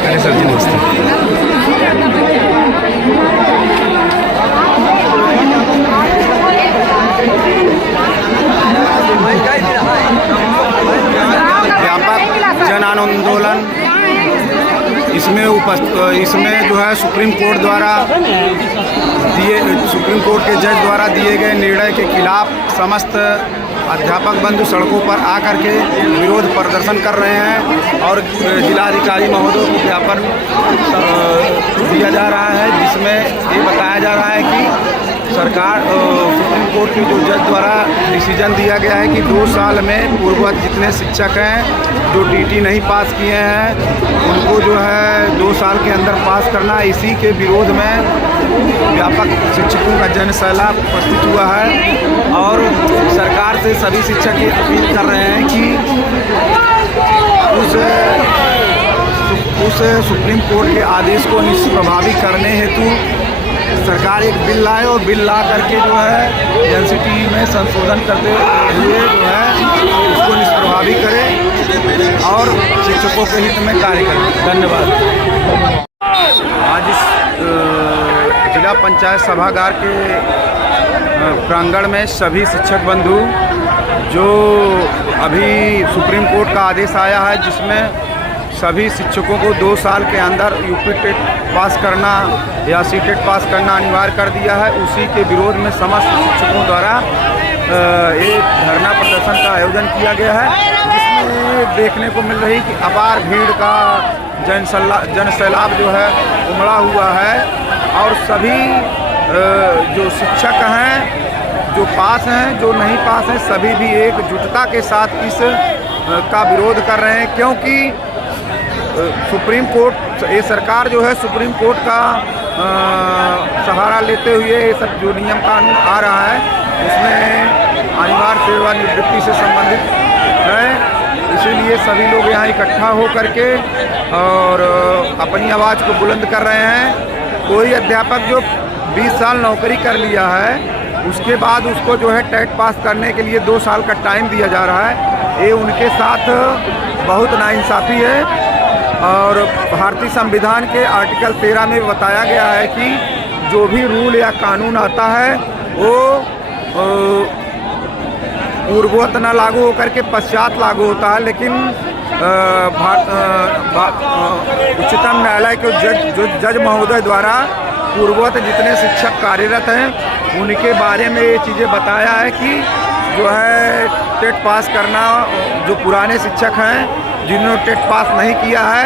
अरे सर जी नमस्ते। व्यापक जन आंदोलन इसमें जो है सुप्रीम कोर्ट के जज द्वारा दिए गए निर्णय के खिलाफ समस्त अध्यापक बंधु सड़कों पर आकर के विरोध प्रदर्शन कर रहे हैं और जिलाधिकारी महोदय को ज्ञापन दिया जा रहा है, जिसमें ये बताया जा रहा है कि सरकार सुप्रीम कोर्ट के जो जज द्वारा डिसीजन दिया गया है कि 2 साल में पूर्ववत जितने शिक्षक हैं जो टीटी नहीं पास किए हैं उनको जो है 2 साल के अंदर पास करना। इसी के विरोध में व्यापक शिक्षकों का जन सैलाब उपस्थित हुआ है और सरकार से सभी शिक्षक ये अपील कर रहे हैं कि उस सुप्रीम कोर्ट के आदेश को निष्प्रभावी करने हेतु सरकार एक बिल लाए और बिल ला करके जो है एनसीटी में संशोधन करते हुए जो है उसको निष्प्रभावी करे और शिक्षकों के हित में कार्य करें। धन्यवाद। आज इस जिला पंचायत सभागार के प्रांगण में सभी शिक्षक बंधु जो अभी सुप्रीम कोर्ट का आदेश आया है जिसमें सभी शिक्षकों को 2 साल के अंदर यूपी टेट पास करना या सी टेट पास करना अनिवार्य कर दिया है, उसी के विरोध में समस्त शिक्षकों द्वारा एक धरना प्रदर्शन का आयोजन किया गया है, जिसमें देखने को मिल रही कि अपार भीड़ का जन सैलाब जो है उमड़ा हुआ है और सभी जो शिक्षक हैं जो पास हैं जो नहीं पास हैं सभी भी एकजुटता के साथ इस का विरोध कर रहे हैं, क्योंकि सुप्रीम कोर्ट ये सरकार जो है सुप्रीम कोर्ट का सहारा लेते हुए ये सब जो नियम कानून आ रहा है उसमें अनिवार्य सेवानिवृत्ति से संबंधित है। इसीलिए सभी लोग यहाँ इकट्ठा हो करके और अपनी आवाज़ को बुलंद कर रहे हैं। कोई अध्यापक जो 20 साल नौकरी कर लिया है उसके बाद उसको जो है टेट पास करने के लिए 2 साल का टाइम दिया जा रहा है, ये उनके साथ बहुत नाइंसाफ़ी है। और भारतीय संविधान के आर्टिकल 13 में बताया गया है कि जो भी रूल या कानून आता है वो पूर्ववत न लागू होकर के पश्चात लागू होता है, लेकिन उच्चतम न्यायालय के जज महोदय द्वारा पूर्ववत जितने शिक्षक कार्यरत हैं उनके बारे में ये चीज़ें बताया है कि जो है टेट पास करना जो पुराने शिक्षक हैं जिन्होंने टेट पास नहीं किया है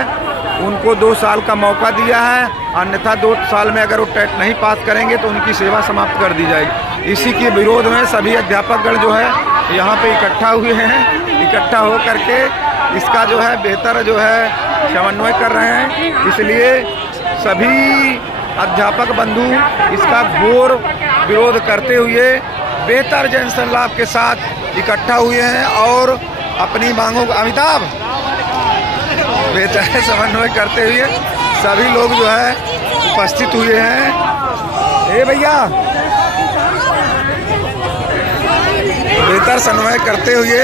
उनको 2 साल का मौका दिया है, अन्यथा 2 साल में अगर वो टेट नहीं पास करेंगे तो उनकी सेवा समाप्त कर दी जाएगी। इसी के विरोध में सभी अध्यापकगण जो है यहाँ पे इकट्ठा हुए हैं, इकट्ठा हो करके इसका जो है बेहतर जो है समन्वय कर रहे हैं। इसलिए सभी अध्यापक बंधु इसका घोर विरोध करते हुए बेहतर जन सैलाब के साथ इकट्ठा हुए हैं और अपनी मांगों को बेहतर समन्वय करते हुए सभी लोग जो है उपस्थित हुए हैं। ए भैया बेहतर समन्वय करते हुए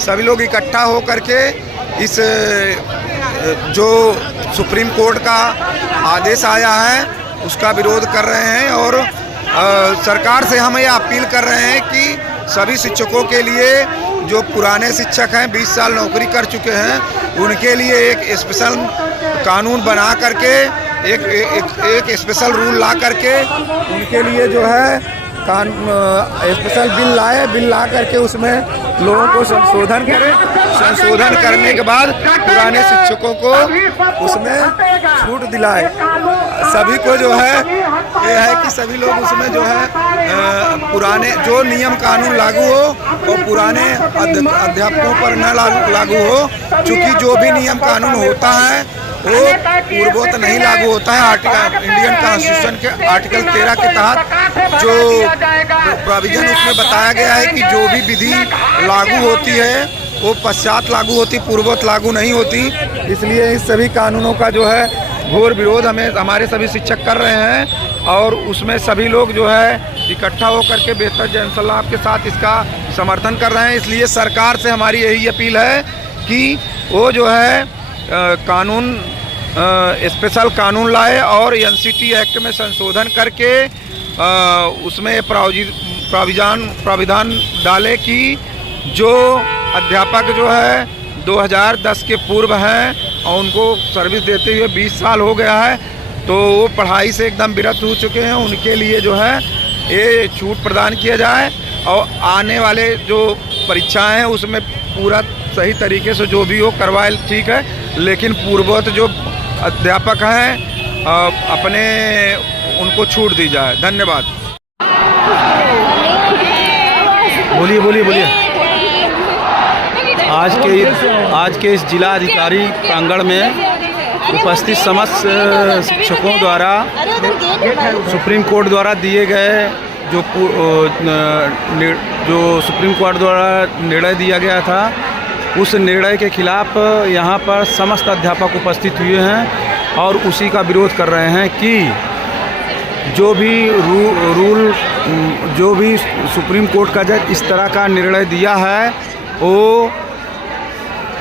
सभी लोग इकट्ठा हो करके इस जो सुप्रीम कोर्ट का आदेश आया है उसका विरोध कर रहे हैं और सरकार से हम ये अपील कर रहे हैं कि सभी शिक्षकों के लिए जो पुराने शिक्षक हैं 20 साल नौकरी कर चुके हैं उनके लिए एक स्पेशल कानून बना करके एक स्पेशल रूल ला करके उनके लिए जो है स्पेशल बिल ला करके उसमें लोगों को संशोधन करें। संशोधन करने के बाद पुराने शिक्षकों को उसमें छूट दिलाए। सभी को जो है ये है कि सभी लोग उसमें जो है पुराने जो नियम कानून लागू हो और पुराने अध्यापकों पर न लागू हो, क्योंकि जो भी नियम कानून होता है वो पूर्ववत नहीं लागू होता है। इंडियन कॉन्स्टिट्यूशन के आर्टिकल 13 के तहत जो प्रोविजन उसमें बताया गया है कि जो भी विधि लागू होती है वो पश्चात लागू होती, पूर्ववत लागू नहीं होती। इसलिए इस सभी कानूनों का जो है घोर विरोध हमारे सभी शिक्षक कर रहे हैं और उसमें सभी लोग जो है इकट्ठा होकर के बेहतर जन सैलाब के साथ इसका समर्थन कर रहे हैं। इसलिए सरकार से हमारी यही अपील है कि वो जो है कानून स्पेशल कानून लाए और एनसीटी एक्ट में संशोधन करके उसमें प्राविधान डाले कि जो अध्यापक जो है 2010 के पूर्व हैं और उनको सर्विस देते हुए 20 साल हो गया है, तो वो पढ़ाई से एकदम विरत हो चुके हैं, उनके लिए जो है ये छूट प्रदान किया जाए और आने वाले जो परीक्षाएं हैं उसमें पूरा सही तरीके से जो भी हो करवाए, ठीक है, लेकिन पूर्ववत जो अध्यापक हैं अपने उनको छूट दी जाए। धन्यवाद। बोलिए बोलिए बोलिए। आज के इस जिला अधिकारी प्रांगण में उपस्थित समस्त शिक्षकों द्वारा सुप्रीम कोर्ट द्वारा दिए गए जो सुप्रीम कोर्ट द्वारा निर्णय दिया गया था, उस निर्णय के खिलाफ यहाँ पर समस्त अध्यापक उपस्थित हुए हैं और उसी का विरोध कर रहे हैं कि जो भी सुप्रीम कोर्ट का जज इस तरह का निर्णय दिया है वो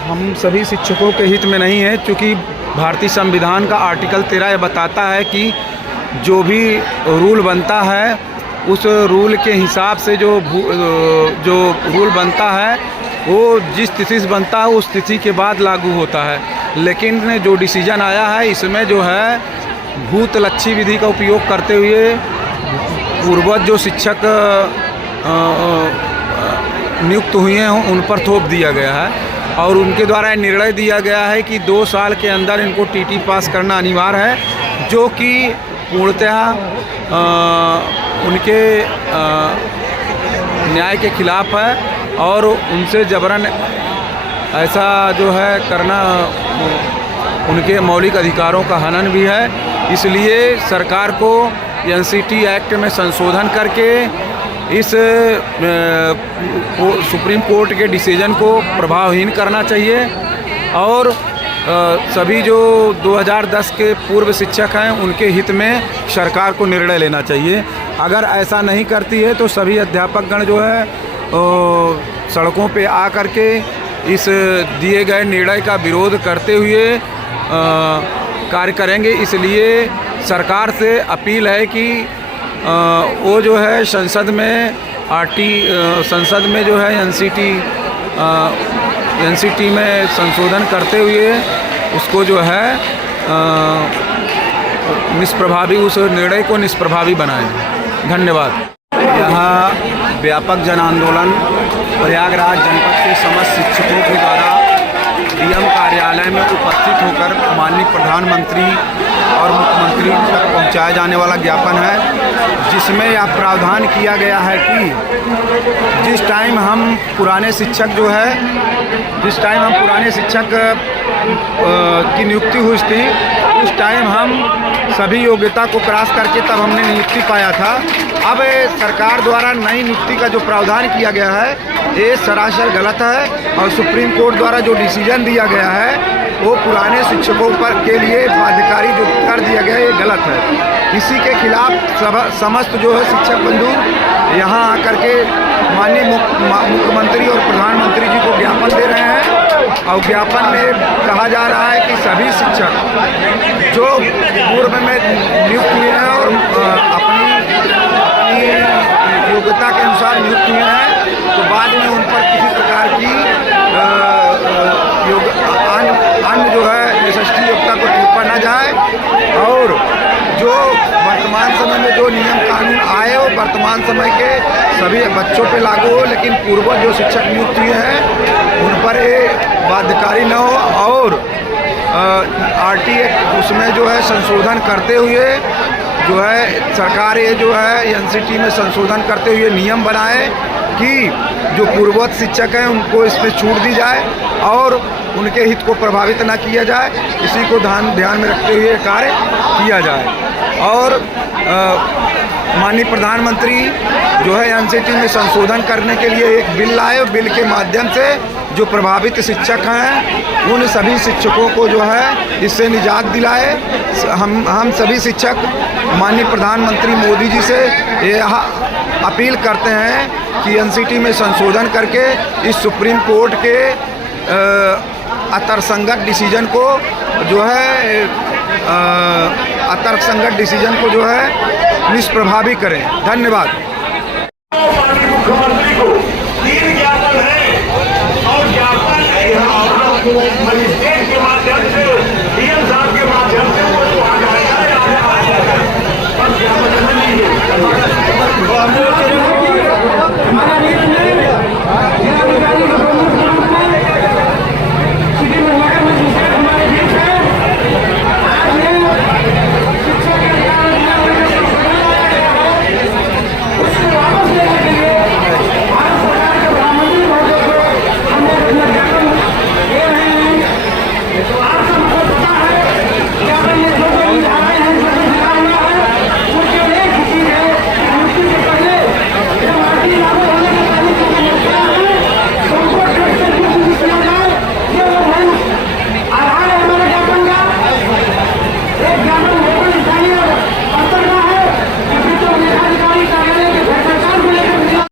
हम सभी शिक्षकों के हित में नहीं है, क्योंकि भारतीय संविधान का आर्टिकल 13 बताता है कि जो भी रूल बनता है उस रूल के हिसाब से जो रूल बनता है वो जिस तिथि से बनता है उस तिथि के बाद लागू होता है। लेकिन जो डिसीजन आया है इसमें जो है भूतलक्षी विधि का उपयोग करते हुए पूर्वज जो शिक्षक नियुक्त हुए हैं उन पर थोप दिया गया है और उनके द्वारा निर्णय दिया गया है कि 2 साल के अंदर इनको टीटी पास करना अनिवार्य है, जो कि पूर्णतः उनके न्याय के खिलाफ है और उनसे जबरन ऐसा जो है करना उनके मौलिक अधिकारों का हनन भी है। इसलिए सरकार को एनसीटी एक्ट में संशोधन करके इस सुप्रीम कोर्ट के डिसीजन को प्रभावहीन करना चाहिए और सभी जो 2010 के पूर्व शिक्षक हैं उनके हित में सरकार को निर्णय लेना चाहिए। अगर ऐसा नहीं करती है तो सभी अध्यापकगण जो है सड़कों पे आ करके इस दिए गए निर्णय का विरोध करते हुए कार्य करेंगे। इसलिए सरकार से अपील है कि वो जो है संसद में जो है एनसीटी में संशोधन करते हुए उसको जो है निष्प्रभावी, उस निर्णय को निष्प्रभावी बनाएं। धन्यवाद। यहाँ व्यापक जन आंदोलन प्रयागराज जनपद के समस्त शिक्षकों के द्वारा डीएम कार्यालय में उपस्थित होकर माननीय प्रधानमंत्री और मुख्यमंत्री तक पहुंचाया जाने वाला ज्ञापन है, जिसमें यह प्रावधान किया गया है कि जिस टाइम हम पुराने शिक्षक की नियुक्ति हुई थी उस टाइम हम सभी योग्यता को क्रॉस करके तब हमने नियुक्ति पाया था। अब सरकार द्वारा नई नियुक्ति का जो प्रावधान किया गया है ये सरासर गलत है और सुप्रीम कोर्ट द्वारा जो डिसीजन दिया गया है वो पुराने शिक्षकों पर के लिए बाध्यकारी जो कर दिया गया है ये गलत है। इसी के खिलाफ समस्त जो है शिक्षक बंधु यहाँ आकर के माननीय मुख्यमंत्री और प्रधानमंत्री जी को ज्ञापन दे रहे हैं और ज्ञापन में कहा जा रहा है कि सभी शिक्षक जो पूर्व में नियुक्त हुए हैं और अपनी योग्यता के अनुसार नियुक्त हुए हैं तो बाद में उन पर किसी प्रकार की अन्य जो है एसएसटी योग्यता को थोपा न जाए और जो वर्तमान समय में जो नियम कानून आए वो वर्तमान समय के सभी बच्चों पे लागू हो, लेकिन पूर्व जो शिक्षक नियुक्त हुए हैं उन पर ये बाध्यकारी न हो और आरटीए उसमें जो है संशोधन करते हुए जो है सरकार ये जो है एनसीटी में संशोधन करते हुए नियम बनाए कि जो पूर्ववत शिक्षक हैं उनको इसमें छूट दी जाए और उनके हित को प्रभावित न किया जाए, इसी को ध्यान में रखते हुए कार्य किया जाए। और माननीय प्रधानमंत्री जो है एनसीटी में संशोधन करने के लिए एक बिल लाए, बिल के माध्यम से जो प्रभावित शिक्षक हैं उन सभी शिक्षकों को जो है इससे निजात दिलाए। हम सभी शिक्षक माननीय प्रधानमंत्री मोदी जी से यह अपील करते हैं कि एनसीटी में संशोधन करके इस सुप्रीम कोर्ट के अतर्कसंगत डिसीजन को जो है अतर्कसंगत डिसीजन को जो है निष्प्रभावी करें। धन्यवाद। मुख्यमंत्री को 3 ज्ञापन है और ज्ञापन मजिस्ट्रेट